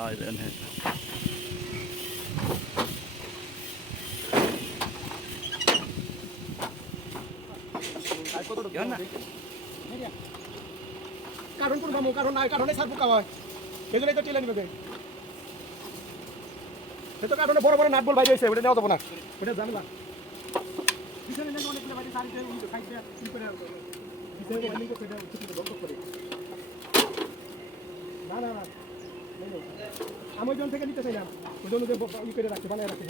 iron head কারণ কোন মামু কারণ নাই কারণে সার পোকা হয় এই জন্যই তো টেলে নিবে সে তো কারণে বড় বড় নাট বল বাইরে হয়েছে ওটা নেওয়া যাবো না ওটা জানলা পিছনে নেন অনেকগুলো বাইরে সারি দিয়ে উল্টো সাইড দিয়ে কি করে পিছনে ওয়াইন্ডিং করে এটা কিছু বন্ধ করে না না না আমি ওই জন থেকে নিতে চাই না ওই জন্য ই করে রাখতে বানায় রাখতে